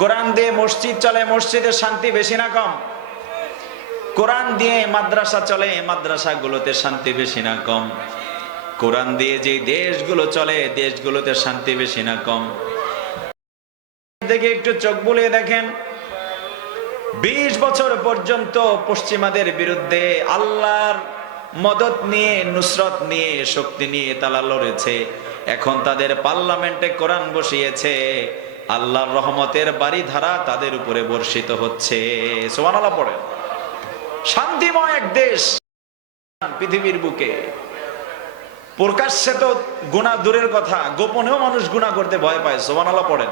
কোরআন দিয়ে মসজিদ চলে মসজিদের শান্তি বেশি না কম? কোরআন দিয়ে মাদ্রাসা চলে, মাদ্রাসাগুলোতে শান্তি বেশি না কম? কোরআন দিয়ে যে দেশগুলো চলে, দেশগুলোতে শান্তি বেশি না কম? দেখে একটু চোখ বুলিয়ে দেখেন। বিশ বছর পর্যন্ত পশ্চিমাদের বিরুদ্ধে আল্লাহর মদত নিয়ে, নুসরত নিয়ে, শক্তি নিয়ে তালা লড়েছে। এখন তাদের পার্লামেন্টে কোরআন বসিয়েছে। আল্লাহর রহমতের বাড়ি ধারা তাদের উপরে বর্ষিত হচ্ছে। শান্তিময় এক দেশ পৃথিবীর বুকে। প্রকাশ্যে তো গুণা দূরের কথা, গোপনেও মানুষ গুণা করতে ভয় পায় সোমানালা পড়েন।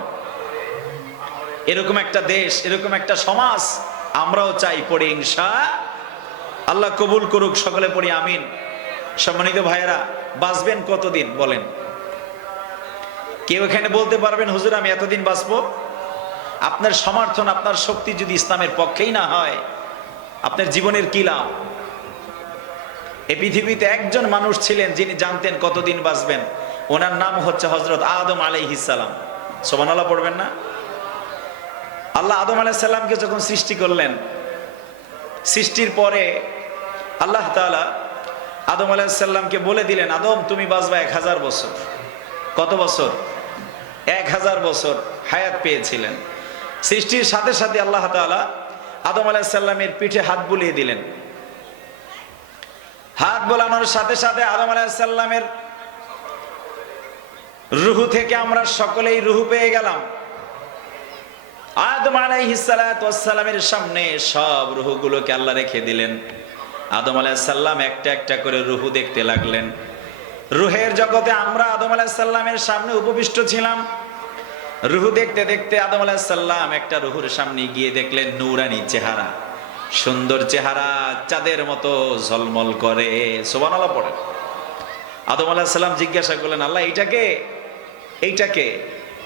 এরকম একটা দেশ, এরকম একটা সমাজ, আমরাও চাই পড়ি, ইনশা আল্লাহ কবুল করুক, সকলে পড়ি, আমিন। সম্মানিত ভাইয়েরা, বাঁচবেন কতদিন, বলেন। কেউ এখানে বলতে পারবেন, হুজুর, আমি এতদিন বাঁচবো? আপনার সমর্থন, আপনার শক্তি যদি ইসলামের পক্ষেই না হয়, আপনার জীবনের কি লাভ? এই পৃথিবীতে একজন মানুষ ছিলেন যিনি জানতেন কতদিন বাঁচবেন। ওনার নাম হচ্ছে হজরত আদম আলাইহিসালাম সোমান আল্লাহ পড়বেন না? আল্লাহ আদম আলাইসাল্লামকে যখন সৃষ্টি করলেন, সৃষ্টির পরে আল্লাহ তালা আদম আলাইসাল্লামকে বলে দিলেন, আদম, তুমি বাঁচবা এক হাজার বছর। কত বছর? এক হাজার বছর হায়াত পেয়েছিলেন। সৃষ্টির সাথে সাথে আল্লাহ তালা আদম আলাইসাল্লামের পিঠে হাত বুলিয়ে দিলেন। হাত বোলানোর সাথে সাথে আদম আলাইসাল্লামের রুহু থেকে আমরা সকলেই রুহু পেয়ে গেলাম। আদম আলাইহিসালামের সামনে সব রুহুগুলোকে আল্লাহ রেখে দিলেন। আদম আলাইসাল্লাম একটা একটা করে রুহু দেখতে লাগলেন। রুহের জগতে আমরা আদম আলাইসাল্লামের সামনে উপবিষ্ট ছিলাম। রুহু দেখতে দেখতে আদম আলাইসাল্লাম একটা রুহুর সামনে গিয়ে দেখলেন নৌরানি চেহারা। সুন্দর চেহারা, চাঁদের মতো ঝলমল করে। সোবানালা পড়ে। আদম আলাহিসাল্লাম জিজ্ঞাসা করলেন, আল্লাহ এইটাকে এইটাকে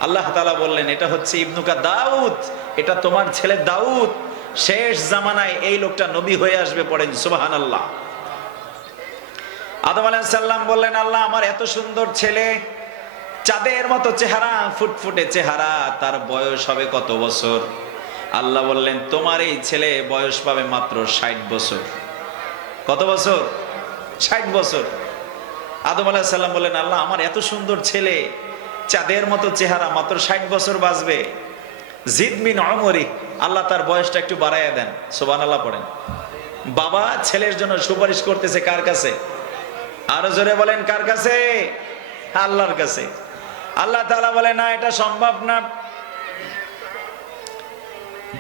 আল্লাহ তালা বললেন, এটা হচ্ছে ইবনুকা দাউদ। এটা তোমার ছেলে দাউদ। শেষ জামানায় এই লোকটা নবী হয়ে আসবে, পড়েন সুবাহান আল্লাহ আদম আলাহিসাল্লাম বললেন, আল্লাহ, আমার এত সুন্দর ছেলে, চাঁদের মতো চেহারা, ফুটফুটে চেহারা, তার বয়স হবে কত বছর? আল্লাহ বললেন, তোমার এই ছেলে বয়স পাবে মাত্র ষাট বছর। কত বছর? ষাট বছর। আদম আলাহিসাল্লাম বললেন, আল্লাহ, আমার এত সুন্দর ছেলে, চাঁদের মতো চেহারা, মাত্র ষাট বছর বাঁচবে। জিদমিন অমরি, আল্লাহ তার বয়সটা একটু বাড়াইয়া দেন। সোবান আল্লাহ পড়েন। বাবা ছেলের জন্য সুপারিশ করতেছে কার কাছে? আরও জোরে বলেন, কার কাছে? আল্লাহর কাছে। আল্লাহ তালা বলে, না, এটা সম্ভব না।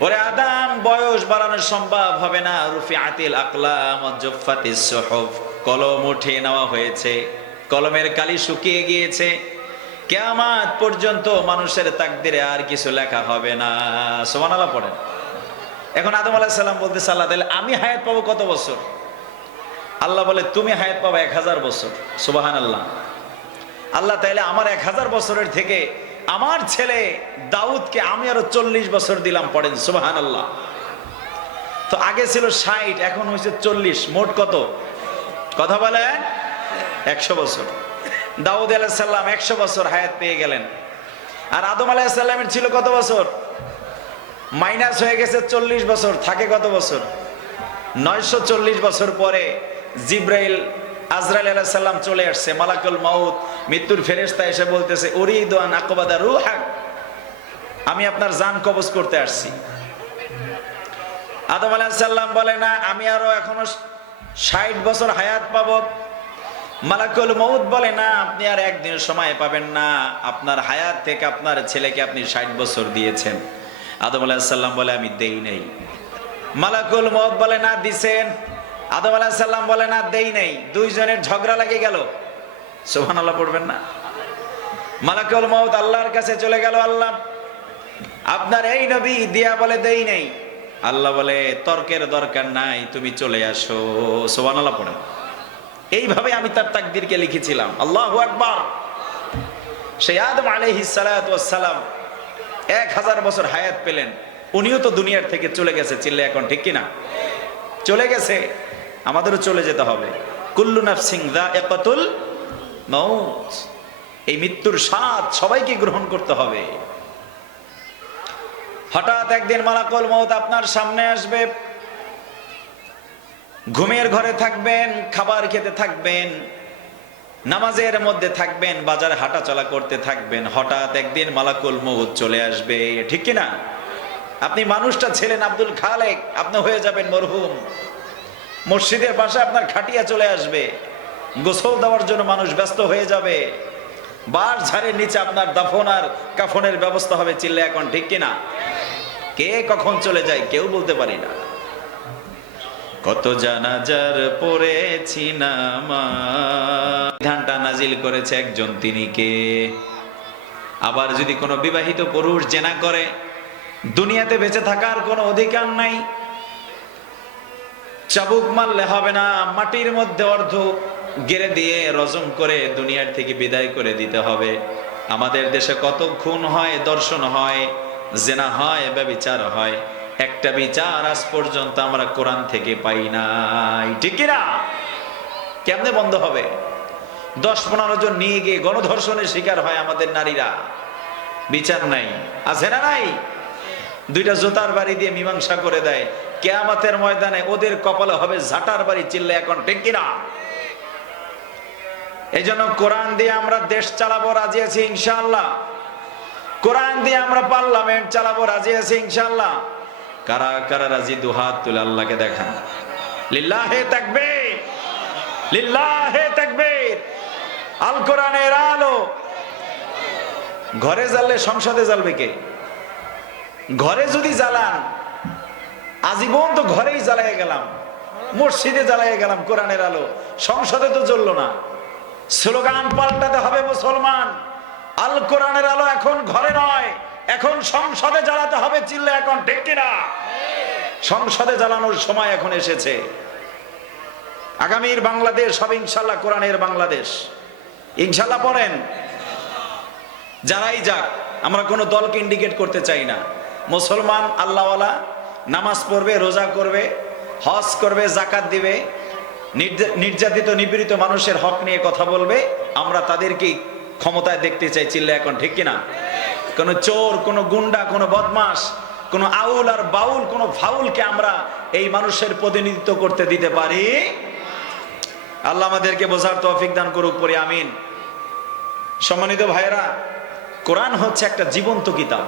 ওরে আদাম বয়স বাড়ানো সম্ভব হবে না। রুফি আতিল আকলাম কলম উঠিয়ে নেওয়া হয়েছে। কলমের কালি শুকিয়ে গিয়েছে। কেয়ামাত পর্যন্ত মানুষের তাকদিরে আর কিছু লেখা হবে না। সোমান আল্লাহ পড়েন। এখন আদম আলাহ সাল্লাম বলতে সাল্লাহ তাহলে আমি হায়াত পাবো কত বছর? আল্লাহ বলে, তুমি হায়াত পাবো এক হাজার বছর। সুবাহান আল্লাহ আল্লাহ তাইলে আমার এক হাজার বছরের থেকে আমার ছেলে দাউদকে আমি আরও চল্লিশ বছর দিলাম পড়েন সুবাহান আল্লাহ তো আগে ছিল ষাট, এখন হয়েছে চল্লিশ, মোট কত? কথা বলে? একশো বছর। দাউদ আলাহিসাল্লাম একশো বছর হায়াত পেয়ে গেলেন। আর আদম আলাহিসাল্লামের ছিল কত বছর? মাইনাস হয়ে গেছে চল্লিশ বছর, থাকে কত বছর? নয়শো চল্লিশ বছর পরে জিব্রাইল আজরাইল আলাহিসাল্লাম চলে আসছে, মালাকুল মাউত, মৃত্যুর ফেরেস্তা এসে বলতেছে ওরিদান আকবাদা রুহাক আমি আপনার জান কবজ করতে আসছি। আদম আলাহিসাল্লাম বলে, না, আমি আরও এখনও ষাট বছর হায়াত পাবো। মালাকুল মৌত বলে, না, আপনি আর একদিন সময় পাবেন না। আপনার হায়াত থেকে আপনার ছেলেকে আপনি ষাট বছর দিয়েছেন। আদম আলাহিসাল্লাম বলে, আমি দেই নেই। মালাকুল মৌত বলে, না, দিছেন। আদম আলাহিসাল্লাম বলে, না, দেই নেই। দুইজনের ঝগড়া লাগে গেল। সোহান আল্লাহ পড়বেন না? মালাকুল মৌত আল্লাহর কাছে চলে গেল, আল্লাহ, আপনার এই নবী দিয়া বলে, দেই নেই। আল্লাহ বলে, তর্কের দরকার নাই, তুমি চলে আসো। সোহান আল্লাহ পড়েন। এইভাবে আমি তার তাকদিরকে লিখেছিলাম। আল্লাহ আকবার। সেই আদম আলহি সালাম এক হাজার বছর হায়াত পেলেন। উনিও তো দুনিয়ার থেকে চলে গেছে চিল্লে এখন, ঠিক কিনা? চলে গেছে। আমাদেরও চলে যেতে হবে। কুল্লু নাফসিং দা একতুল এই মৃত্যুর স্বাদ সবাইকে গ্রহণ করতে হবে। হঠাৎ একদিন মালাকুল মৌত আপনার সামনে আসবে। ঘুমের ঘরে থাকবেন, খাবার খেতে থাকবেন, নামাজের মধ্যে থাকবেন, বাজারে হাঁটা চলা করতে থাকবেন। হঠাৎ একদিন মালাকুল মৌত চলে আসবে। ঠিক কি না আপনি মানুষটা ছিলেন আব্দুল খালেক, আপনি হয়ে যাবেন মরহুম। মসজিদের পাশে আপনার খাটিয়া চলে আসবে। গোসল দেওয়ার জন্য মানুষ ব্যস্ত হয়ে যাবে। বার ঝাড়ের নিচে আপনার দাফন আর কাফনের ব্যবস্থা হবে চিল্লে এখন ঠিক কিনা? কে কখন চলে যায় কেউ বলতে পারি না। কত জানাজার পড়েছি বিধানটা নাজিল করেছে একজন তিনি কে? আবার যদি কোনো বিবাহিত পুরুষ জেনা করে, দুনিয়াতে বেঁচে থাকার কোনো অধিকার নাই চাবুক মারলে হবে না, মাটির মধ্যে অর্ধ গেড়ে দিয়ে রজম করে দুনিয়ার থেকে বিদায় করে দিতে হবে। আমাদের দেশে কত খুন হয়, দর্শন হয়, জেনা হয়, ব্যবিচার হয়। একটা বিচার আজ পর্যন্ত আমরা কোরআন থেকে পাই নাই। ঠিক কেমনে বন্ধ হবে? দশ পনেরো জন নিয়ে গিয়ে গণধর্ষণের শিকার হয় আমাদের নারীরা। বিচার নাই। আছে না নাই? দুইটা জোতার বাড়ি দিয়ে মীমাংসা করে দেয়। কেয়ামাতের ময়দানে ওদের কপালে হবে ঝাটার বাড়ি চিল্লে এখন, ঠিক কিনা? এই জন্য কোরআন দিয়ে আমরা দেশ চালাবো, রাজি আছি ইনশাল্লাহ কোরআন দিয়ে আমরা পার্লামেন্ট চালাবো, রাজি আছি ইনশাল্লাহ কারা কারা রাজি? দুহাত তুলে আল্লাহকে দেখান। লিল্লাহে থাকবে লিল্লাহে থাকবে আল কোরআনের আলো! ঘরে জ্বাললে সংসদে জ্বালবে কে? ঘরে যদি জ্বালান আজীবন তো ঘরেই জ্বালাই গেলাম, মসজিদে জ্বালাই গেলাম কোরআনের আলো, সংসদে তো জ্বললো না। স্লোগান পাল্টাতে হবে মুসলমান। আল কোরআনের আলো এখন ঘরে নয়, এখন সংসদে জ্বালাতে হবে চিল্লে এখন, ঠিক কিনা? সংসদে জ্বালানোর সময় এখন এসেছে। আগামীর বাংলাদেশ হবে ইনশাল্লাহ কোরআনের বাংলাদেশ। ইনশাল্লাহ পড়েন। যারাই যাক, আমরা কোনো দলকে ইন্ডিকেট করতে চাই না। মুসলমান আল্লাহওয়ালা নামাজ পড়বে, রোজা করবে, হজ করবে জাকাত দিবে, নির্যা- নির্যাতিত, নিপীড়িত মানুষের হক নিয়ে কথা বলবে, আমরা তাদেরকে ক্ষমতায় দেখতে চাই চিল্লে এখন, ঠিক কিনা? কোনো চোর, কোনো গুন্ডা, কোনো বদমাস কোনো আউল আর বাউল, কোনো ফাউলকে আমরা এই মানুষের প্রতিনিধিত্ব করতে দিতে পারি? আল্লাহ আমাদেরকে বোঝার তৌফিক দান করুক পরে আমিন। সম্মানিত ভাইয়েরা, কোরআন হচ্ছে একটা জীবন্ত কিতাব।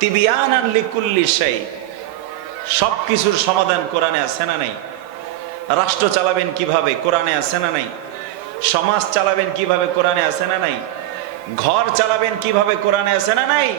তিবিয়ান আর সব কিছুর সমাধান কোরআনে আছে না নাই? রাষ্ট্র চালাবেন কীভাবে কোরআনে আছে না নাই? সমাজ চালাবেন কীভাবে কোরআনে আছে না নাই? ঘর চালাবেন কীভাবে কোরআনে আছে না নাই?